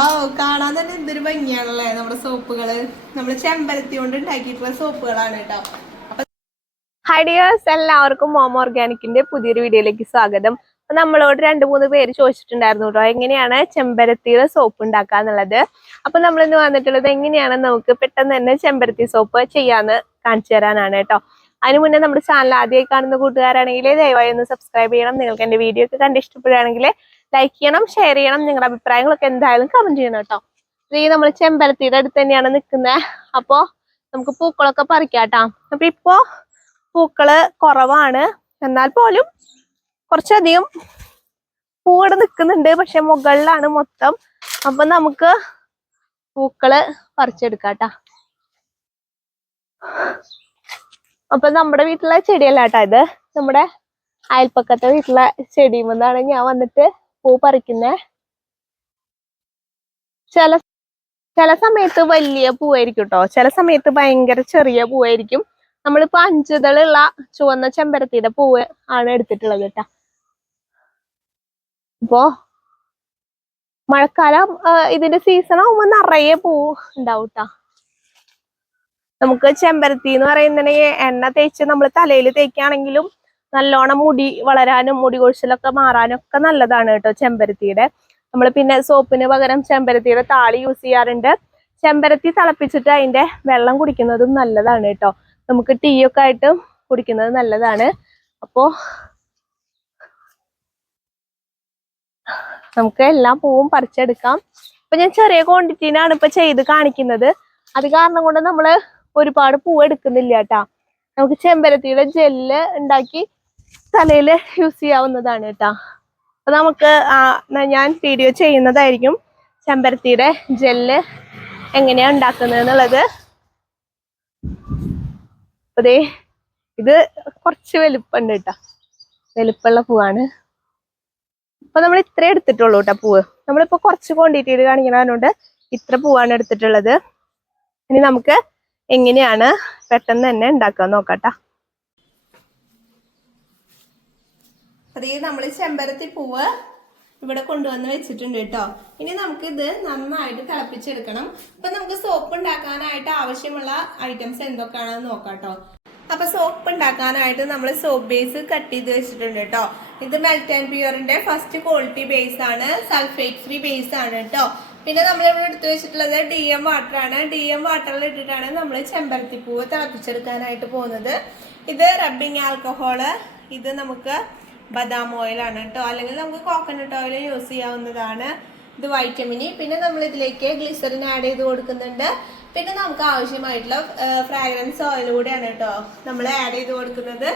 ആ കാണാൻ തന്നെ എന്തൊരു ഭംഗിയാണല്ലേ നമ്മുടെ സോപ്പുകൾ. നമ്മൾ ചെമ്പരത്തി കൊണ്ട് ഉണ്ടാക്കിയിട്ടുള്ള സോപ്പുകളാണ് കേട്ടോ ഹൈഡിയേഴ്സ് എല്ലാവർക്കും മോം ഓർഗാനിക്കിന്റെ പുതിയൊരു വീഡിയോയിലേക്ക് സ്വാഗതം. നമ്മളോട് രണ്ട് മൂന്ന് പേര് ചോദിച്ചിട്ടുണ്ടായിരുന്നു കേട്ടോ എങ്ങനെയാണ് ചെമ്പരത്തിയുടെ സോപ്പ് ഉണ്ടാക്കുക എന്നുള്ളത്? അപ്പൊ നമ്മൾ ഇന്ന് വന്നിട്ടുള്ളത് എങ്ങനെയാണ് നമുക്ക് പെട്ടെന്ന് തന്നെ ചെമ്പരത്തി സോപ്പ് ചെയ്യാന്ന് കാണിച്ചു തരാനാണ് കേട്ടോ അതിന് മുന്നേ നമ്മുടെ ചാനൽ ആദ്യമായി കാണുന്ന കൂട്ടുകാരാണെങ്കിൽ ദയവായി ഒന്ന് സബ്സ്ക്രൈബ് ചെയ്യണം. നിങ്ങൾക്ക് എന്റെ വീഡിയോ ഒക്കെ കണ്ട് ഇഷ്ടപ്പെടുകയാണെങ്കിൽ ലൈക്ക് ചെയ്യണം ഷെയർ ചെയ്യണം നിങ്ങളുടെ അഭിപ്രായങ്ങളൊക്കെ എന്തായാലും കമന്റ് ചെയ്യണം കേട്ടോ. ഇത് നമ്മൾ ചെമ്പരത്തിയുടെ അടുത്ത് തന്നെയാണ് നിൽക്കുന്നത്. അപ്പോൾ നമുക്ക് പൂക്കളൊക്കെ പറിക്കാട്ടോ അപ്പൊ ഇപ്പോ പൂക്കൾ കുറവാണ്. എന്നാൽ പോലും കുറച്ചധികം പൂവിടെ നിൽക്കുന്നുണ്ട്. പക്ഷെ മുകളിലാണ് മൊത്തം. അപ്പൊ നമുക്ക് പൂക്കൾ പറിച്ചെടുക്കാട്ടാ അപ്പൊ നമ്മുടെ വീട്ടിലെ ചെടിയല്ല ഇത്. നമ്മുടെ അയൽപ്പക്കത്തെ വീട്ടിലെ ചെടിയുമെന്നാണ് ഞാൻ വന്നിട്ട് പൂ പറിക്കുന്നേ? ചില ചില സമയത്ത് വലിയ പൂവായിരിക്കും കേട്ടോ ചില സമയത്ത് ഭയങ്കര ചെറിയ പൂവായിരിക്കും. നമ്മളിപ്പോ അഞ്ചുതളുള്ള ചുവന്ന ചെമ്പരത്തിയുടെ പൂവ് ആണ് എടുത്തിട്ടുള്ളത് കേട്ടാ ഇപ്പോ മഴക്കാലം ഇതിന്റെ സീസൺ ആവുമ്പോ നിറയെ പൂ ഉണ്ടാവും കേട്ടാ നമുക്ക് ചെമ്പരത്തി എന്ന് പറയുന്നുണ്ടെങ്കിൽ എണ്ണ തേച്ച് നമ്മൾ തലയിൽ തേക്കുകയാണെങ്കിലും നല്ലോണം മുടി വളരാനും മുടി കൊഴിച്ചിലൊക്കെ മാറാനും ഒക്കെ നല്ലതാണ് കേട്ടോ ചെമ്പരത്തിയുടെ. നമ്മൾ പിന്നെ സോപ്പിന് പകരം ചെമ്പരത്തിയുടെ താളി യൂസ് ചെയ്യാറുണ്ട്. ചെമ്പരത്തി തിളപ്പിച്ചിട്ട് അതിന്റെ വെള്ളം കുടിക്കുന്നതും നല്ലതാണ് കേട്ടോ. നമുക്ക് ടീ ഒക്കെ ആയിട്ട് കുടിക്കുന്നത് നല്ലതാണ്. അപ്പോ നമുക്ക് എല്ലാ പൂവും പറിച്ചെടുക്കാം. ഇപ്പൊ ഞാൻ ചെറിയ ക്വാണ്ടിറ്റീനാണ് ഇപ്പൊ ചെയ്ത് കാണിക്കുന്നത്. അത് കാരണം കൊണ്ട് നമ്മൾ ഒരുപാട് പൂവ് എടുക്കുന്നില്ല കേട്ടാ. നമുക്ക് ചെമ്പരത്തിയുടെ ജെല്ല് ഉണ്ടാക്കി തലയിൽ യൂസ് ചെയ്യാവുന്നതാണ് കേട്ടാ. അപ്പൊ നമുക്ക് ഞാൻ വീഡിയോ ചെയ്യുന്നതായിരിക്കും ചെമ്പരത്തിയുടെ ജെല്ല് എങ്ങനെയാ ഉണ്ടാക്കുന്നത് എന്നുള്ളത് അതേ ഇത് കുറച്ച് വലുപ്പമുണ്ട് കേട്ടാ. വലുപ്പമുള്ള പൂവാണ്. അപ്പൊ നമ്മൾ ഇത്ര എടുത്തിട്ടുള്ളൂ കേട്ടോ പൂവ്. നമ്മളിപ്പോ കുറച്ച് ക്വാണ്ടിറ്റിയിൽ കാണിക്കണതുകൊണ്ട് ഇത്ര പൂവാണ് എടുത്തിട്ടുള്ളത്. ഇനി നമുക്ക് എങ്ങനെയാണ് പെട്ടെന്ന് തന്നെ ഉണ്ടാക്കാൻ അതേ നമ്മൾ ചെമ്പരത്തി പൂവ് ഇവിടെ കൊണ്ടുവന്ന് വെച്ചിട്ടുണ്ട് കേട്ടോ. ഇനി നമുക്ക് ഇത് നന്നായിട്ട് തിളപ്പിച്ചെടുക്കണം. അപ്പൊ നമുക്ക് സോപ്പ് ഉണ്ടാക്കാനായിട്ട് ആവശ്യമുള്ള ഐറ്റംസ് എന്തൊക്കെയാണെന്ന് നോക്കാം കേട്ടോ. അപ്പൊ സോപ്പ് ഉണ്ടാക്കാനായിട്ട് നമ്മൾ സോപ്പ് ബേസ് കട്ട് ചെയ്ത് വെച്ചിട്ടുണ്ട് കേട്ടോ. ഇത് മെൽറ്റ് ആൻഡ് പ്യൂറിന്റെ ഫസ്റ്റ് ക്വാളിറ്റി ബേസ് ആണ്. സൾഫേറ്റ് ഫ്രീ ബേസ് ആണ് കേട്ടോ. പിന്നെ നമ്മൾ ഇവിടെ എടുത്തു വെച്ചിട്ടുള്ളത് ഡി എം വാട്ടർ ആണ്. ഡി എം വാട്ടറിൽ ഇട്ടിട്ടാണ് നമ്മൾ ചെമ്പരത്തിപ്പൂവ് തിളപ്പിച്ചെടുക്കാനായിട്ട് പോകുന്നത്. ഇത് റബ്ബിംഗ് ആൽക്കഹോൾ ഇത് നമുക്ക് ബദാം ഓയിലാണ് കേട്ടോ അല്ലെങ്കിൽ നമുക്ക് കോക്കനട്ട് ഓയിൽ യൂസ് ചെയ്യാവുന്നതാണ് ഇത് വൈറ്റമിനി പിന്നെ നമ്മൾ ഇതിലേക്ക് ഗ്ലിസറിൻ ആഡ് ചെയ്ത് കൊടുക്കുന്നുണ്ട്. പിന്നെ നമുക്ക് ആവശ്യമായിട്ടുള്ള ഫ്രാഗ്രൻസ് ഓയിൽ കൂടെയാണ് കേട്ടോ നമ്മൾ ആഡ് ചെയ്ത് കൊടുക്കുന്നത്.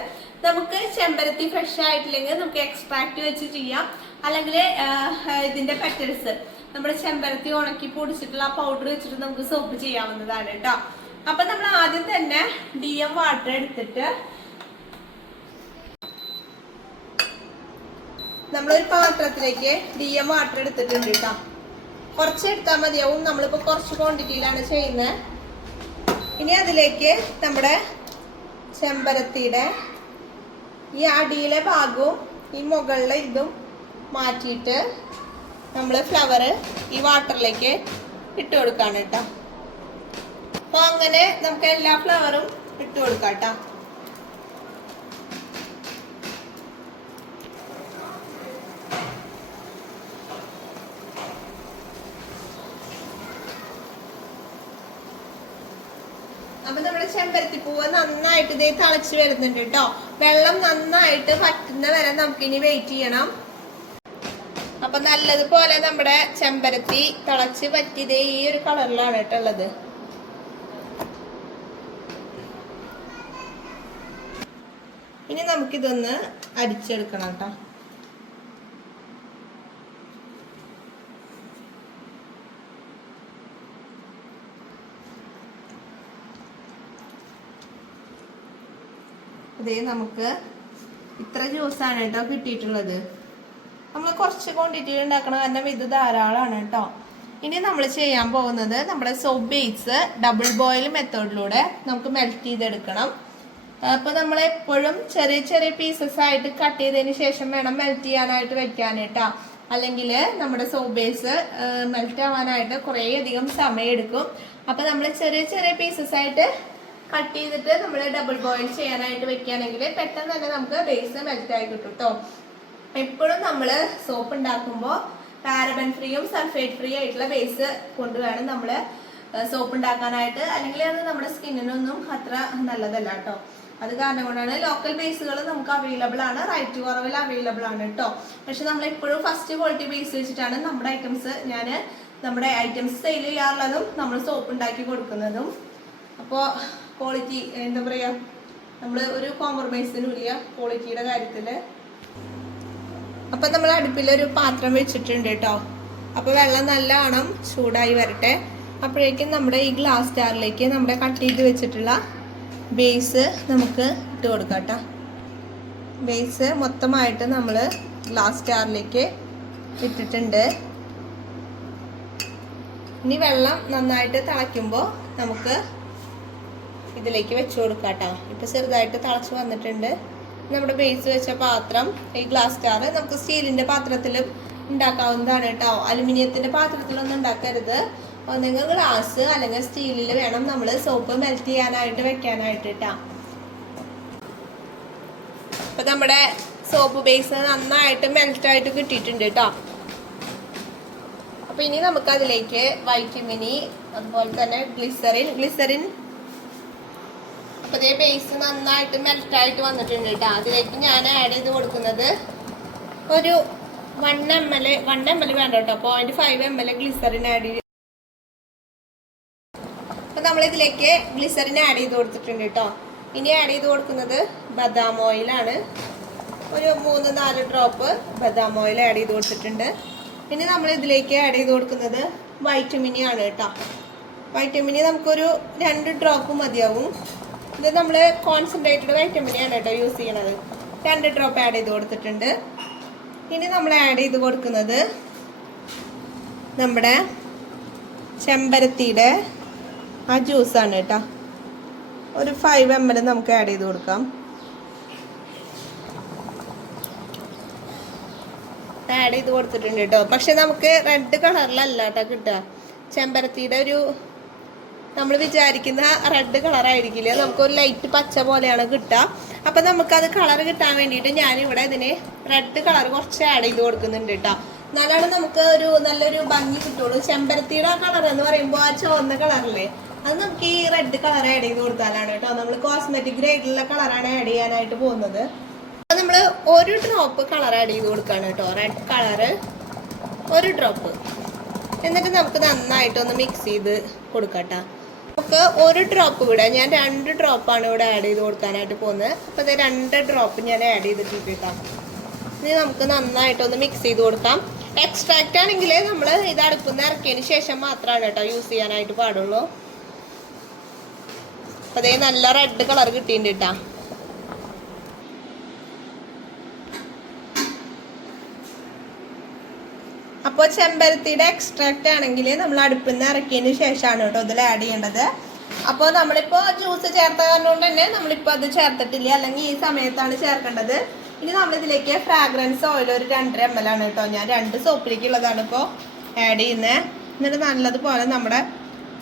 നമുക്ക് ചെമ്പരത്തി ഫ്രഷ് ആയിട്ടില്ലെങ്കിൽ നമുക്ക് എക്സ്ട്രാക്ട് വെച്ച് ചെയ്യാം. അല്ലെങ്കിൽ ഇതിന്റെ പെറ്റൽസ് നമ്മുടെ ചെമ്പരത്തി ഉണക്കി പൊടിച്ചിട്ടുള്ള പൗഡർ വെച്ചിട്ട് നമുക്ക് സോപ്പ് ചെയ്യാവുന്നതാണ് കേട്ടോ അപ്പൊ നമ്മൾ ആദ്യം തന്നെ ഡി എം വാട്ടർ എടുത്തിട്ട് നമ്മളൊരു പാത്രത്തിലേക്ക് ഡി എം വാട്ടർ എടുത്തിട്ടുണ്ട് കേട്ടോ കുറച്ച് എടുത്താൽ മതിയാവും. നമ്മളിപ്പോൾ കുറച്ച് ക്വാണ്ടിറ്റിയിലാണ് ചെയ്യുന്നത് ഇനി അതിലേക്ക് നമ്മുടെ ചെമ്പരത്തിയുടെ ഈ അടിയിലെ ഭാഗവും ഈ മുകളിലെ ഇതും മാറ്റിയിട്ട് നമ്മൾ ഫ്ലവർ ഈ വാട്ടറിലേക്ക് ഇട്ട് കൊടുക്കാണ് കേട്ടോ അപ്പോൾ അങ്ങനെ നമുക്ക് എല്ലാ ഫ്ലവറും ഇട്ട് കൊടുക്കാം കേട്ടോ അപ്പൊ നമ്മുടെ ചെമ്പരത്തി പൂവ് നന്നായിട്ട് ഇതേ തിളച്ച് വരുന്നുണ്ട് കേട്ടോ വെള്ളം നന്നായിട്ട് പറ്റുന്ന വരെ നമുക്കിനി വെയിറ്റ് ചെയ്യണം. അപ്പൊ നല്ലതുപോലെ നമ്മുടെ ചെമ്പരത്തി തിളച്ച് പറ്റിയതേ ഈ ഒരു കളറിലാണ് കേട്ടോ ഉള്ളത്. ഇനി നമുക്കിതൊന്ന് അരിച്ചെടുക്കണം കേട്ടോ അതേ നമുക്ക് ഇത്ര ജ്യൂസാണ് കേട്ടോ കിട്ടിയിട്ടുള്ളത്. നമ്മൾ കുറച്ച് ക്വാണ്ടിറ്റി ഉണ്ടാക്കണം. കാരണം ഇത് ധാരാളമാണ് കേട്ടോ. ഇനി നമ്മൾ ചെയ്യാൻ പോകുന്നത് നമ്മുടെ സോപ്പ് ബേസ് ഡബിൾ ബോയിൽ മെത്തേഡിലൂടെ നമുക്ക് മെൽറ്റ് ചെയ്തെടുക്കണം. അപ്പോൾ നമ്മൾ എപ്പോഴും ചെറിയ ചെറിയ പീസസ് ആയിട്ട് കട്ട് ചെയ്തതിന് ശേഷം വേണം മെൽറ്റ് ചെയ്യാനായിട്ട് വെക്കാൻ കേട്ടോ. അല്ലെങ്കിൽ നമ്മുടെ സോപ്പ് ബേസ് മെൽറ്റ് ആവാനായിട്ട് കുറേയധികം സമയം എടുക്കും അപ്പൊ നമ്മൾ ചെറിയ ചെറിയ പീസസ് ആയിട്ട് കട്ട് ചെയ്തിട്ട് നമ്മൾ ഡബിൾ ബോയിൽ ചെയ്യാനായിട്ട് വെക്കുകയാണെങ്കിൽ പെട്ടെന്ന് തന്നെ നമുക്ക് ബേസ് മെൽറ്റ് ആയി കിട്ടും കേട്ടോ എപ്പോഴും നമ്മൾ സോപ്പ് ഉണ്ടാക്കുമ്പോൾ പാരബൻ ഫ്രീയും സൾഫേറ്റ് ഫ്രീ ആയിട്ടുള്ള ബേസ് കൊണ്ടുവേണം നമ്മൾ സോപ്പ് ഉണ്ടാക്കാനായിട്ട്. അല്ലെങ്കിൽ അത് നമ്മുടെ സ്കിന്നിനൊന്നും അത്ര നല്ലതല്ല കേട്ടോ അത് കാരണം കൊണ്ടാണ് ലോക്കൽ ബേസുകൾ നമുക്ക് അവൈലബിൾ ആണ്. റൈറ്റ് കുറവിൽ അവൈലബിൾ ആണ് കേട്ടോ പക്ഷെ നമ്മൾ എപ്പോഴും ഫസ്റ്റ് ക്വാളിറ്റി ബേസ് വെച്ചിട്ടാണ് നമ്മുടെ ഐറ്റംസ് ഞാൻ നമ്മുടെ ഐറ്റംസ് സെയിൽ ചെയ്യാറുള്ളതും നമ്മൾ സോപ്പ് ഉണ്ടാക്കി കൊടുക്കുന്നതും. അപ്പോൾ ക്വാളിറ്റി എന്താ പറയുക നമ്മൾ ഒരു കോംപ്രമൈസിനും ഇല്ല ക്വാളിറ്റിയുടെ കാര്യത്തിൽ അപ്പൊ നമ്മൾ അടുപ്പിൽ ഒരു പാത്രം വെച്ചിട്ടുണ്ട് കേട്ടോ അപ്പൊ വെള്ളം നല്ലവണ്ണം ചൂടായി വരട്ടെ. അപ്പോഴേക്കും നമ്മുടെ ഈ ഗ്ലാസ് ജാറിലേക്ക് നമ്മുടെ കട്ട് ചെയ്ത് വെച്ചിട്ടുള്ള ബേസ് നമുക്ക് ഇട്ട് കൊടുക്കാം കേട്ടോ ബേസ് മൊത്തമായിട്ട് നമ്മൾ ഗ്ലാസ് ജാറിലേക്ക് ഇട്ടിട്ടുണ്ട്. ഇനി വെള്ളം നന്നായിട്ട് തിളയ്ക്കുമ്പോൾ നമുക്ക് ഇതിലേക്ക് വെച്ച് കൊടുക്കാം കേട്ടോ ഇപ്പം ചെറുതായിട്ട് തിളച്ച് വന്നിട്ടുണ്ട്. നമ്മുടെ ബേസ് വെച്ച പാത്രം ഈ ഗ്ലാസ് ജാർ നമുക്ക് സ്റ്റീലിന്റെ പാത്രത്തിലും ഉണ്ടാക്കാവുന്നതാണ് കേട്ടോ. അലുമിനിയത്തിന്റെ പാത്രത്തിലൊന്നും ഉണ്ടാക്കരുത്. ഒന്നെങ്കിൽ ഗ്ലാസ് അല്ലെങ്കിൽ സ്റ്റീലിൽ വേണം നമ്മൾ സോപ്പ് മെൽറ്റ് ചെയ്യാനായിട്ട് വെക്കാനായിട്ട് കേട്ടോ. അപ്പം നമ്മുടെ സോപ്പ് ബേസ് നന്നായിട്ട് മെൽറ്റായിട്ട് കിട്ടിയിട്ടുണ്ട് കേട്ടോ. അപ്പം ഇനി നമുക്കതിലേക്ക് വൈറ്റമിനി അതുപോലെ തന്നെ ഗ്ലിസറിൻ ഗ്ലിസറിൻ അപ്പൊ ഇതേ ബേസ് നന്നായിട്ട് മെൽറ്റായിട്ട് വന്നിട്ടുണ്ട് കേട്ടോ അതിലേക്ക് ഞാൻ ആഡ് ചെയ്ത് കൊടുക്കുന്നത് ഒരു one M L one M L വേണ്ട കേട്ടോ point five M L glycerine add ചെയ്ത് അപ്പം നമ്മൾ ഇതിലേക്ക് ഗ്ലിസറിൻ ആഡ് ചെയ്ത് കൊടുത്തിട്ടുണ്ട് കേട്ടോ ഇനി ആഡ് ചെയ്ത് കൊടുക്കുന്നത് ബദാം ഓയിലാണ് ഒരു മൂന്ന് നാല് ഡ്രോപ്പ് ബദാം ഓയിൽ ആഡ് ചെയ്ത് കൊടുത്തിട്ടുണ്ട്. ഇനി നമ്മൾ ഇതിലേക്ക് ആഡ് ചെയ്ത് കൊടുക്കുന്നത് വൈറ്റമിനി ആണ് കേട്ടോ വൈറ്റമിനി നമുക്കൊരു രണ്ട് ഡ്രോപ്പ് മതിയാവും. ഇത് നമ്മൾ കോൺസെൻട്രേറ്റഡ് വൈറ്റമിൻ ആണ് കേട്ടോ യൂസ് ചെയ്യണത്. രണ്ട് ഡ്രോപ്പ് ആഡ് ചെയ്ത് കൊടുത്തിട്ടുണ്ട്. ഇനി നമ്മൾ ആഡ് ചെയ്ത് കൊടുക്കുന്നത് നമ്മുടെ ചെമ്പരത്തിയുടെ ആ ജ്യൂസാണ് കേട്ടോ. ഒരു ഫൈവ് എം എൽ നമുക്ക് ആഡ് ചെയ്ത് കൊടുക്കാം. ആഡ് ചെയ്ത് കൊടുത്തിട്ടുണ്ട് കേട്ടോ. പക്ഷെ നമുക്ക് റെഡ് കളറിലല്ല കേട്ടോ കിട്ടുക. ചെമ്പരത്തിയുടെ ഒരു നമ്മൾ വിചാരിക്കുന്ന റെഡ് കളർ ആയിരിക്കില്ല? നമുക്കൊരു ലൈറ്റ് പച്ച പോലെയാണ് കിട്ടുക. അപ്പൊ നമുക്കത് കളർ കിട്ടാൻ വേണ്ടിയിട്ട് ഞാനിവിടെ ഇതിന് റെഡ് കളർ കുറച്ച് ആഡ് ചെയ്ത് കൊടുക്കുന്നുണ്ട് കേട്ടോ. എന്നാലാണ് നമുക്ക് ഒരു നല്ലൊരു ഭംഗി കിട്ടുള്ളൂ. ചെമ്പരത്തിയുടെ ആ കളർ എന്ന് പറയുമ്പോൾ ആ ചുവന്ന കളറല്ലേ അത് നമുക്ക് ഈ റെഡ് കളർ ആഡ് ചെയ്ത് കൊടുത്താലാണ് കേട്ടോ. നമ്മൾ കോസ്മെറ്റിക് ഗ്രേഡിലുള്ള കളറാണ് ആഡ് ചെയ്യാനായിട്ട് പോകുന്നത്. അപ്പൊ നമ്മൾ ഒരു ഡ്രോപ്പ് കളർ ആഡ് ചെയ്ത് കൊടുക്കുകയാണ് കേട്ടോ. റെഡ് കളറ് ഒരു ഡ്രോപ്പ് എന്നിട്ട് നമുക്ക് നന്നായിട്ടൊന്ന് മിക്സ് ചെയ്ത് കൊടുക്കട്ടോ നമുക്ക് ഒരു ഡ്രോപ്പ് ഇവിടെ. ഞാൻ രണ്ട് ഡ്രോപ്പ് ആണ് ഇവിടെ ആഡ് ചെയ്ത് കൊടുക്കാനായിട്ട് പോകുന്നത്. അപ്പോൾ ഇത് രണ്ട് ഡ്രോപ്പ് ഞാൻ ആഡ് ചെയ്തിട്ട് കിട്ടാം. ഇനി നമുക്ക് നന്നായിട്ടൊന്ന് മിക്സ് ചെയ്ത് കൊടുക്കാം. എക്സ്ട്രാക്റ്റ് ആണെങ്കിൽ നമ്മൾ ഇത് അടുപ്പിൽ ഇറക്കിയതിന് ശേഷം മാത്രമാണ് കേട്ടോ യൂസ് ചെയ്യാനായിട്ട് പാടുള്ളൂ. അപ്പോൾ അതേ നല്ല റെഡ് കളർ കിട്ടിയിട്ടുണ്ട് കേട്ടോ. അപ്പോൾ ചെമ്പരത്തിയുടെ എക്സ്ട്രാക്റ്റ് ആണെങ്കിൽ നമ്മൾ അടുപ്പിൽ നിന്ന് ഇറക്കിയതിന് ശേഷമാണ് കേട്ടോ ഇതിൽ ആഡ് ചെയ്യേണ്ടത്. അപ്പോൾ നമ്മളിപ്പോൾ ജ്യൂസ് ചേർത്ത കാരണം കൊണ്ട് തന്നെ നമ്മളിപ്പോൾ അത് ചേർത്തിട്ടില്ല? അല്ലെങ്കിൽ ഈ സമയത്താണ് ചേർക്കേണ്ടത്. ഇനി നമ്മളിതിലേക്ക് ഫ്രാഗ്രൻസ് ഓയിൽ ഒരു രണ്ടര എം എൽ ആണ് കേട്ടോ. ഞാൻ രണ്ട് സോപ്പിലേക്കുള്ളതാണ് ഇപ്പോൾ ആഡ് ചെയ്യുന്നത് എന്നിട്ട് നല്ലതുപോലെ നമ്മുടെ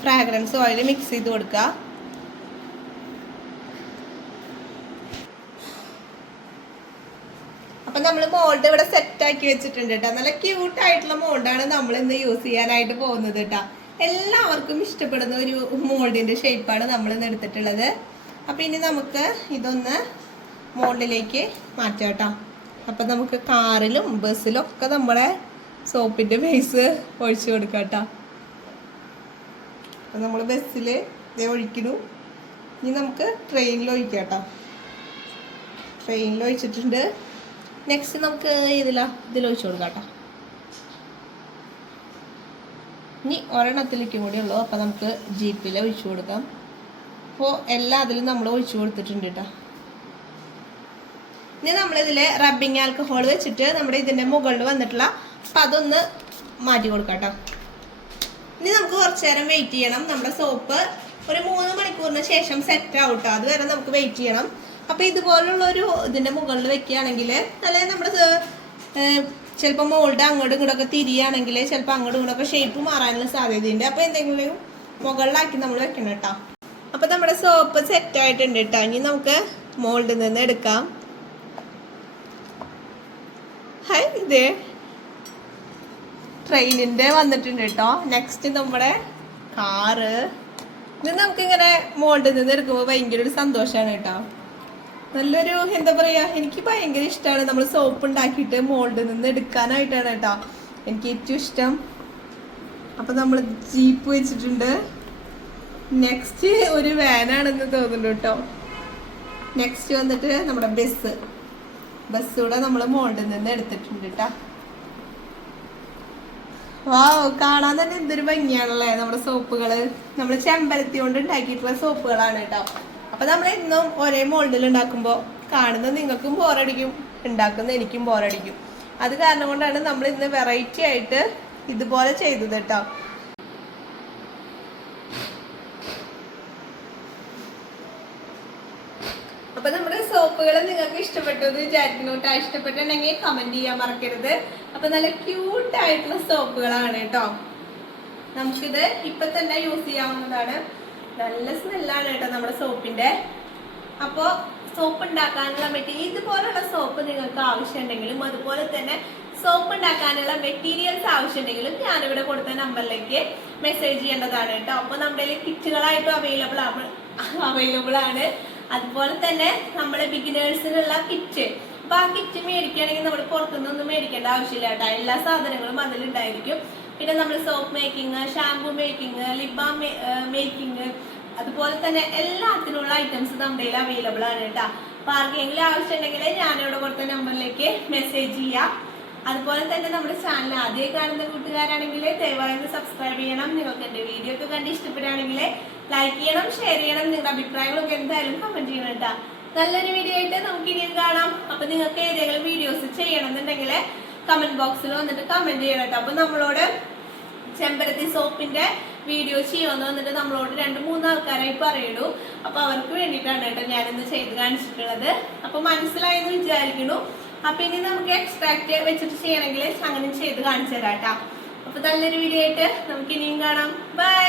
ഫ്രാഗ്രൻസ് ഓയിൽ മിക്സ് ചെയ്ത് കൊടുക്കുക. അപ്പൊ നമ്മൾ മോൾഡ് ഇവിടെ സെറ്റ് ആക്കി വെച്ചിട്ടുണ്ട് കേട്ടോ നല്ല ക്യൂട്ട് ആയിട്ടുള്ള മോൾഡാണ് നമ്മൾ ഇന്ന് യൂസ് ചെയ്യാനായിട്ട് പോകുന്നത് കേട്ടോ എല്ലാവർക്കും ഇഷ്ടപ്പെടുന്ന ഒരു മോൾഡിന്റെ ഷേപ്പാണ് നമ്മൾ ഇന്ന് എടുത്തിട്ടുള്ളത്. അപ്പൊ ഇനി നമുക്ക് ഇതൊന്ന് മോൾഡിലേക്ക് മാറ്റാം കേട്ടോ അപ്പൊ നമുക്ക് കാറിലും ബസ്സിലും ഒക്കെ നമ്മളെ സോപ്പിന്റെ ബേസ് ഒഴിച്ചു കൊടുക്കാം കേട്ടോ അപ്പൊ നമ്മൾ ബസ്സിൽ ഇതേ ഒഴിക്കുന്നു. ഇനി നമുക്ക് ട്രെയിനിൽ ഒഴിക്കാം കേട്ടോ ട്രെയിനിൽ ഒഴിച്ചിട്ടുണ്ട്. നെക്സ്റ്റ് നമുക്ക് ഇതിലാ ഇതിൽ ഒഴിച്ചു കൊടുക്കാം കേട്ടോ ഇനി ഒരെണ്ണത്തിലേക്കും കൂടി ഉള്ളൂ. അപ്പം നമുക്ക് ജീപ്പിൽ ഒഴിച്ചു കൊടുക്കാം. അപ്പോൾ എല്ലാ അതിലും നമ്മൾ ഒഴിച്ചു കൊടുത്തിട്ടുണ്ട് കേട്ടോ ഇനി നമ്മളിതിൽ റബ്ബിങ് ആൽക്കഹോൾ വെച്ചിട്ട് നമ്മുടെ ഇതിന്റെ മുകളിൽ വന്നിട്ടുള്ള അപ്പം അതൊന്ന് മാറ്റി കൊടുക്കാം കേട്ടോ ഇനി നമുക്ക് കുറച്ച് നേരം വെയിറ്റ് ചെയ്യണം. നമ്മുടെ സോപ്പ് ഒരു മൂന്ന് മണിക്കൂറിന് ശേഷം സെറ്റ് ആവും കേട്ടോ അതുവരെ നമുക്ക് വെയിറ്റ് ചെയ്യണം. അപ്പൊ ഇതുപോലുള്ള ഒരു ഇതിന്റെ മുകളിൽ വെക്കുകയാണെങ്കിൽ അല്ലെങ്കിൽ നമ്മുടെ ചിലപ്പോൾ മോളുടെ അങ്ങോട്ടും ഇങ്ങോട്ടൊക്കെ തിരിയാണെങ്കിൽ ചിലപ്പോൾ അങ്ങോട്ടും ഇങ്ങോട്ടൊക്കെ ഷേപ്പ് മാറാനുള്ള സാധ്യതയുണ്ട്. അപ്പോൾ എന്തെങ്കിലും മുകളിലാക്കി നമ്മൾ വെക്കണം കേട്ടോ. അപ്പോൾ നമ്മുടെ സോപ്പ് സെറ്റ് ആയിട്ടുണ്ട് കേട്ടോ. ഇനി നമുക്ക് മോൾഡിൽ നിന്ന് എടുക്കാം. ഹായ് ഇതേ ട്രെയിനിന്റെ വന്നിട്ടുണ്ട് കേട്ടോ. നെക്സ്റ്റ് നമ്മുടെ കാറ് ഇത് നമുക്കിങ്ങനെ മോൾഡിൽ നിന്ന് എടുക്കുമ്പോൾ ഭയങ്കര ഒരു സന്തോഷമാണ് കേട്ടോ. നല്ലൊരു എന്താ പറയാ എനിക്ക് ഭയങ്കര ഇഷ്ടമാണ് നമ്മൾ സോപ്പ് ഉണ്ടാക്കിയിട്ട് മോൾഡിൽ നിന്ന് എടുക്കാനായിട്ടാണ് കേട്ടോ. എനിക്ക് ഏറ്റവും ഇഷ്ടം. അപ്പൊ നമ്മൾ ജീപ്പ് വെച്ചിട്ടുണ്ട്. നെക്സ്റ്റ് ഒരു വാനാണെന്ന് തോന്നുന്നു കേട്ടോ. നെക്സ്റ്റ് വന്നിട്ട് നമ്മുടെ ബസ് ബസ് കൂടെ നമ്മൾ മോൾഡിൽ നിന്ന് എടുത്തിട്ടുണ്ട് കേട്ടോ. വാ കാണാൻ തന്നെ എന്തൊരു ഭംഗിയാണല്ലേ നമ്മുടെ സോപ്പുകൾ നമ്മൾ ചെമ്പരത്തി കൊണ്ട് ഉണ്ടാക്കിയിട്ടുള്ള സോപ്പുകളാണ് കേട്ടോ. അപ്പൊ നമ്മൾ എന്നും ഒരേ മോൾഡിൽ ഉണ്ടാക്കുമ്പോൾ കാണുന്ന നിങ്ങൾക്കും ബോറടിക്കും ഉണ്ടാക്കുന്ന എനിക്കും ബോറടിക്കും അത് കാരണം കൊണ്ടാണ് നമ്മൾ ഇന്ന് വെറൈറ്റി ആയിട്ട് ഇതുപോലെ ചെയ്തത് കേട്ടോ. അപ്പൊ നമ്മുടെ സോപ്പുകൾ നിങ്ങൾക്ക് ഇഷ്ടപ്പെട്ടു എന്ന് ഇഷ്ടപ്പെട്ടിട്ടുണ്ടെങ്കിൽ കമന്റ് ചെയ്യാൻ മറക്കരുത്. അപ്പൊ നല്ല ക്യൂട്ട് ആയിട്ടുള്ള സോപ്പുകളാണ് കേട്ടോ. നമുക്കിത് ഇപ്പൊ തന്നെ യൂസ് ചെയ്യാവുന്നതാണ്. നല്ല സ്മെല്ലാണ് കേട്ടോ നമ്മുടെ സോപ്പിന്റെ. അപ്പോ സോപ്പ് ഉണ്ടാക്കാനുള്ള മെറ്റീരിയൽ ഇതുപോലുള്ള സോപ്പ് നിങ്ങൾക്ക് ആവശ്യമുണ്ടെങ്കിലും അതുപോലെ തന്നെ സോപ്പ് ഉണ്ടാക്കാനുള്ള മെറ്റീരിയൽസ് ആവശ്യമുണ്ടെങ്കിലും ഞാനിവിടെ കൊടുത്ത നമ്പറിലേക്ക് മെസ്സേജ് ചെയ്യേണ്ടതാണ് കേട്ടോ. അപ്പോൾ നമ്മുടെ കിറ്റുകളായിട്ടും അവൈലബിൾ അവൈലബിൾ ആണ്. അതുപോലെ തന്നെ നമ്മുടെ ബിഗിനേഴ്സിനുള്ള കിറ്റ് അപ്പൊ ആ കിറ്റ് മേടിക്കുകയാണെങ്കിൽ നമ്മൾ പുറത്തുനിന്നൊന്നും മേടിക്കേണ്ട ആവശ്യമില്ല കേട്ടോ. എല്ലാ സാധനങ്ങളും അതിലുണ്ടായിരിക്കും. പിന്നെ നമ്മൾ soap making shampoo making lip balm making അതുപോലെ തന്നെ എല്ലാത്തിനുള്ള ഐറ്റംസ് നമ്മുടെ കയ്യിൽ അവൈലബിൾ ആണ് കേട്ടോ. അപ്പൊ ആർക്കെങ്കിലും ആവശ്യമുണ്ടെങ്കിൽ ഞാനിവിടെ കൊടുത്ത നമ്പറിലേക്ക് മെസ്സേജ് ചെയ്യാം. അതുപോലെ തന്നെ നമ്മുടെ ചാനൽ ആദ്യമായി കാണുന്ന കൂട്ടുകാരാണെങ്കിൽ ദയവായി ഒന്ന് സബ്സ്ക്രൈബ് ചെയ്യണം. നിങ്ങൾക്ക് എന്റെ വീഡിയോ ഒക്കെ കണ്ട് ഇഷ്ടപ്പെടുകയാണെങ്കിൽ ലൈക്ക് ചെയ്യണം ഷെയർ ചെയ്യണം. നിങ്ങളുടെ അഭിപ്രായങ്ങളൊക്കെ എന്തായാലും കമന്റ് ചെയ്യണം കേട്ടോ. നല്ലൊരു വീഡിയോ ആയിട്ട് നമുക്ക് ഇനിയും കാണാം. അപ്പൊ നിങ്ങൾക്ക് ഏതെങ്കിലും വീഡിയോസ് ചെയ്യണമെന്നുണ്ടെങ്കിൽ കമന്റ് ബോക്സിൽ വന്നിട്ട് കമന്റ് ചെയ്യണം കേട്ടോ. അപ്പൊ നമ്മളോട് ചെമ്പരത്തി സോപ്പിന്റെ വീഡിയോ ചെയ്യുമെന്ന് വന്നിട്ട് നമ്മളോട് രണ്ട് മൂന്ന് ആൾക്കാരായി പറയുള്ളൂ അപ്പൊ അവർക്ക് വേണ്ടിയിട്ടാണ് കേട്ടോ ഞാനിന്ന് ചെയ്ത് കാണിച്ചിട്ടുള്ളത്. അപ്പൊ മനസ്സിലായെന്ന് വിചാരിക്കുന്നു അപ്പൊ ഇനി നമുക്ക് എക്സ്ട്രാക്ട് വെച്ചിട്ട് ചെയ്യണമെങ്കിൽ അങ്ങനെ ചെയ്ത് കാണിച്ചു തരാം കേട്ടോ. അപ്പൊ നല്ലൊരു വീഡിയോ ആയിട്ട് നമുക്ക് ഇനിയും കാണാം. ബൈ